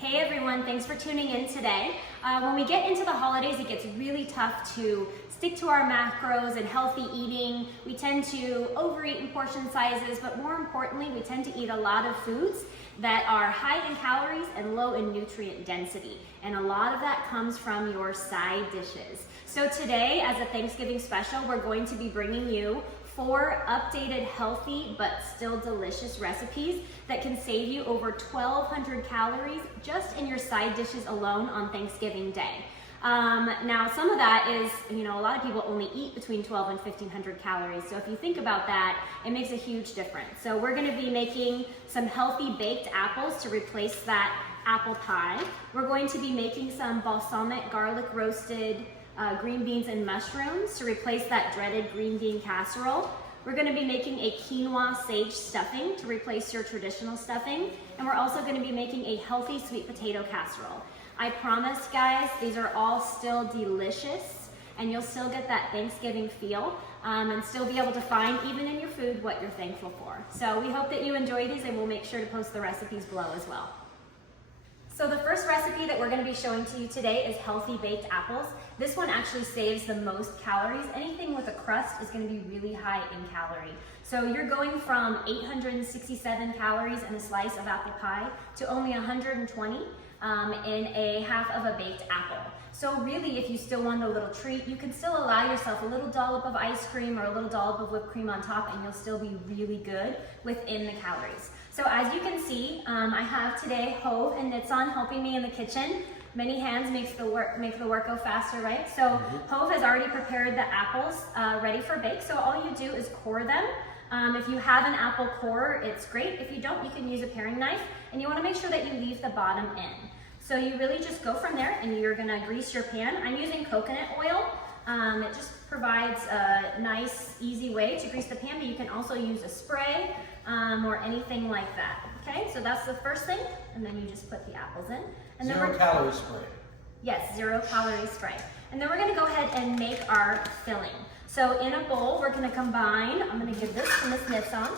Hey everyone, thanks for tuning in today. When we get into the holidays, it gets really tough to stick to our macros and healthy eating. We tend to overeat in portion sizes, but more importantly, we tend to eat a lot of foods that are high in calories and low in nutrient density. And a lot of that comes from your side dishes. So today, as a Thanksgiving special, we're going to be bringing you 4 updated healthy but still delicious recipes that can save you over 1,200 calories just in your side dishes alone on Thanksgiving Day. Now some of that is, a lot of people only eat between 1,200 and 1,500 calories. So if you think about that, it makes a huge difference. So we're gonna be making some healthy baked apples to replace that apple pie. We're going to be making some balsamic garlic roasted green beans and mushrooms to replace that dreaded green bean casserole. We're going to be making a quinoa sage stuffing to replace your traditional stuffing. And we're also going to be making a healthy sweet potato casserole. I promise, guys, these are all still delicious and you'll still get that Thanksgiving feel and still be able to find, even in your food, what you're thankful for. So we hope that you enjoy these, and we'll make sure to post the recipes below as well. So the first recipe that we're going to be showing to you today is healthy baked apples. This one actually saves the most calories. Anything with a crust is going to be really high in calorie. So you're going from 867 calories in a slice of apple pie to only 120 in a half of a baked apple. So really, if you still want a little treat, you can still allow yourself a little dollop of ice cream or a little dollop of whipped cream on top, and you'll still be really good within the calories. So as you can see, I have today Hove and Nitsan helping me in the kitchen. Many hands make the work go faster, right? So Hove has already prepared the apples ready for bake. So all you do is core them. If you have an apple core, it's great. If you don't, you can use a paring knife, and you want to make sure that you leave the bottom in. So you really just go from there, and you're gonna grease your pan. I'm using coconut oil. It just provides a nice, easy way to grease the pan, but you can also use a spray or anything like that. Okay, so that's the first thing, and then you just put the apples in. And then 0 calorie spray. Yes, 0 calorie spray. And then we're gonna go ahead and make our filling. So in a bowl, we're gonna combine, I'm gonna give this to Miss Nitsan.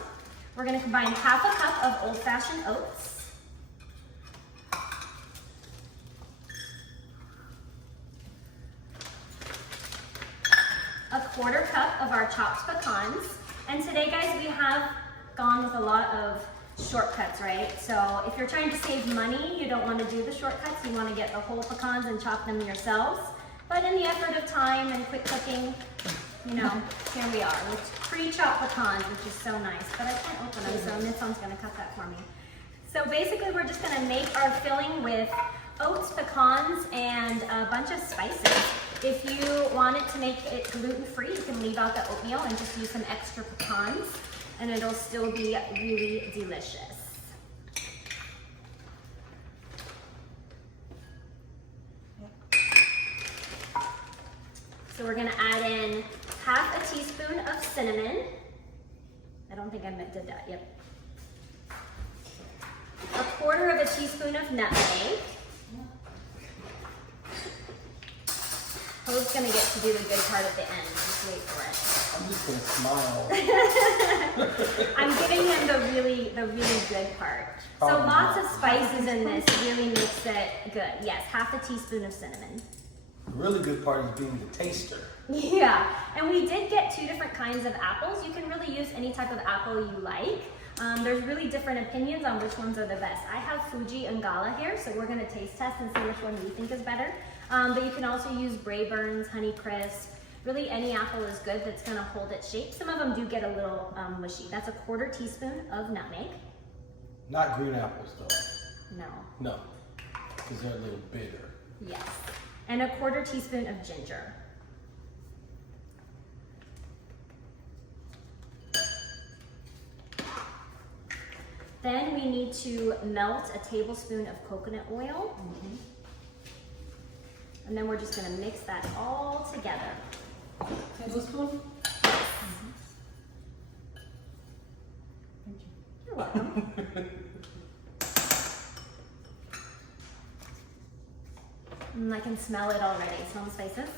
We're gonna combine half a cup of old-fashioned oats, a 1/4 cup of our chopped pecans. And today, guys, we have gone with a lot of shortcuts, right? So if you're trying to save money, you don't want to do the shortcuts. You want to get the whole pecans and chop them yourselves. But in the effort of time and quick cooking, here we are with pre-chopped pecans, which is so nice. But I can't open them, so Nitsan's going to cut that for me. So basically, we're just going to make our filling with oats, pecans, and a bunch of spices. If you wanted to make it gluten-free, you can leave out the oatmeal and just use some extra pecans, and it'll still be really delicious. So we're gonna add in half a teaspoon of cinnamon. I don't think I did that, yep. A 1/4 of a teaspoon of nutmeg. Hove's gonna get to do the good part at the end. Just wait for it. I'm just gonna smile. I'm giving him the really good part. So lots of spices in this really makes it good. Yes, half a teaspoon of cinnamon. The really good part is being the taster. Yeah, and we did get 2 different kinds of apples. You can really use any type of apple you like. There's really different opinions on which ones are the best. I have Fuji and Gala here, so we're gonna taste test and see which one we think is better. But you can also use Braeburns, Honeycrisp. Really any apple is good that's gonna hold its shape. Some of them do get a little mushy. That's a 1/4 teaspoon of nutmeg. Not green apples though. No. No, because they're a little bitter. Yes. And a 1/4 teaspoon of ginger. Then we need to melt a tablespoon of coconut oil. And then we're just gonna mix that all together. Tablespoon? You're welcome. I can smell it already. Smell the spices?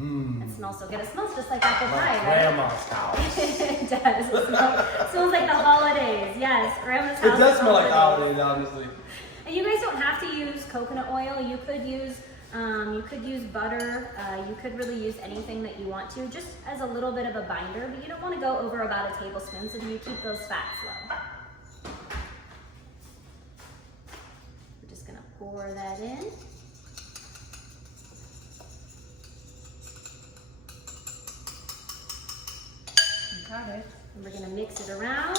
It smells so good. It smells just like apple pie, right? Grandma's house. It does. It smells like the holidays. Yes, Grandma's house. It does smell like holidays, obviously. And you guys don't have to use coconut oil. You could use butter. You could really use anything that you want to, just as a little bit of a binder, but you don't want to go over about a tablespoon, so you keep those fats low. We're just gonna pour that in. Got it. And we're gonna mix it around.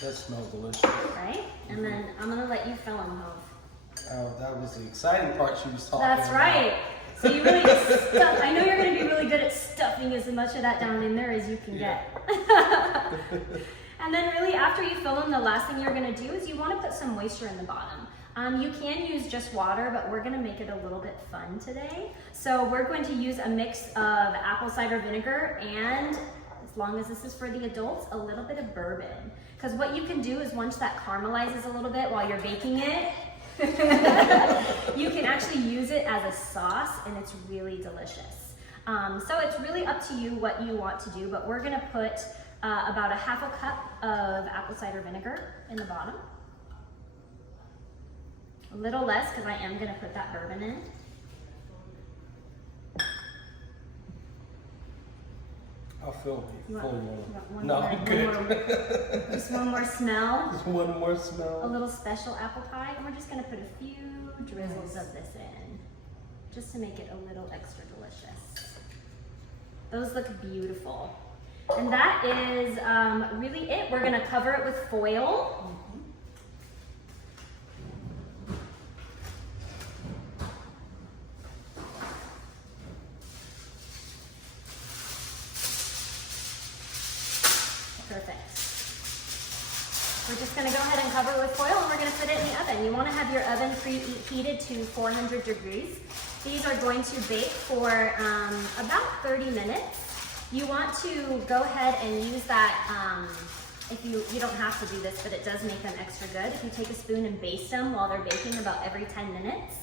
That smells delicious. Right? And then I'm gonna let you fill them, Hove. Oh, that was the exciting part she was talking That's about. right. So you really just stuff. I know you're gonna be really good at stuffing as much of that down in there as you can get. And then really after you fill them, the last thing you're gonna do is you wanna put some moisture in the bottom. You can use just water, but we're gonna make it a little bit fun today. So we're going to use a mix of apple cider vinegar and, as long as this is for the adults, a little bit of bourbon. Because what you can do is once that caramelizes a little bit while you're baking it, you can actually use it as a sauce and it's really delicious. So it's really up to you what you want to do, but we're gonna put about a half a cup of apple cider vinegar in the bottom. A little less because I am gonna put that bourbon in. I'll fill You me. want- Fully you one. want one No, more- I'm one good. Just one more smell. Just one more smell. A little special apple pie, and we're just gonna put a few drizzles of this in, just to make it a little extra delicious. Those look beautiful. And that is really it. We're gonna cover it with foil. Perfect. We're just gonna go ahead and cover it with foil and we're gonna put it in the oven. You wanna have your oven preheated to 400 degrees. These are going to bake for about 30 minutes. You want to go ahead and use that, if you don't have to do this, but it does make them extra good. If you take a spoon and baste them while they're baking about every 10 minutes,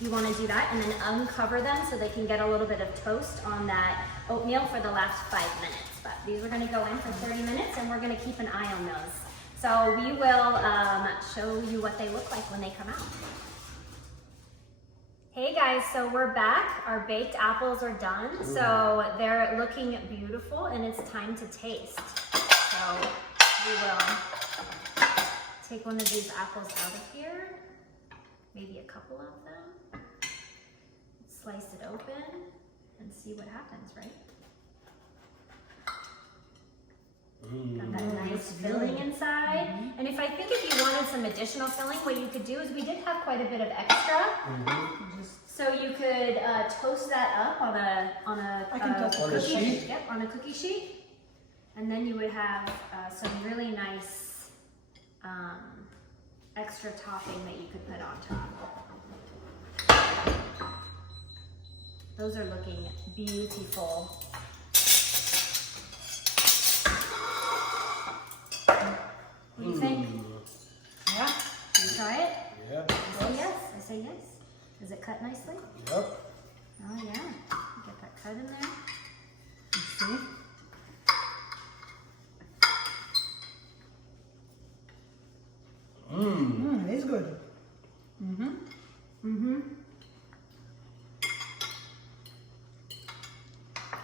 you wanna do that and then uncover them so they can get a little bit of toast on that oatmeal for the last 5 minutes. But these are gonna go in for 30 minutes and we're gonna keep an eye on those. So we will show you what they look like when they come out. Hey guys, so we're back. Our baked apples are done. So they're looking beautiful and it's time to taste. So we will take one of these apples out of here, maybe a couple of them, slice it open and see what happens, right? Got that nice filling inside. And if you wanted some additional filling, what you could do is we did have quite a bit of extra. So you could toast that up on a cookie sheet. Yep, on a cookie sheet. And then you would have some really nice extra topping that you could put on top. Those are looking beautiful. What do you think? Yeah? Can you try it? Yeah. I say yes. I say yes. Does it cut nicely? Yep. Oh yeah. Get that cut in there. You see? It is good.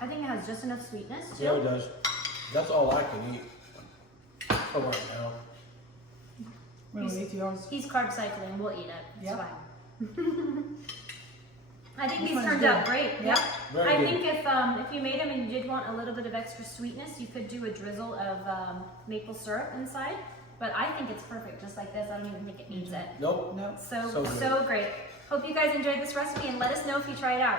I think it has just enough sweetness too. Yeah, it does. That's all I can eat for right now. We'll eat yours. He's carb cycling. We'll eat it. It's Yep. fine. I think This these one's turned good. out great. Yep. Very I good. think if you made them and you did want a little bit of extra sweetness, you could do a drizzle of maple syrup inside. But I think it's perfect just like this. I don't even think it needs it. Nope. No. So So good. so great. Hope you guys enjoyed this recipe and let us know if you try it out.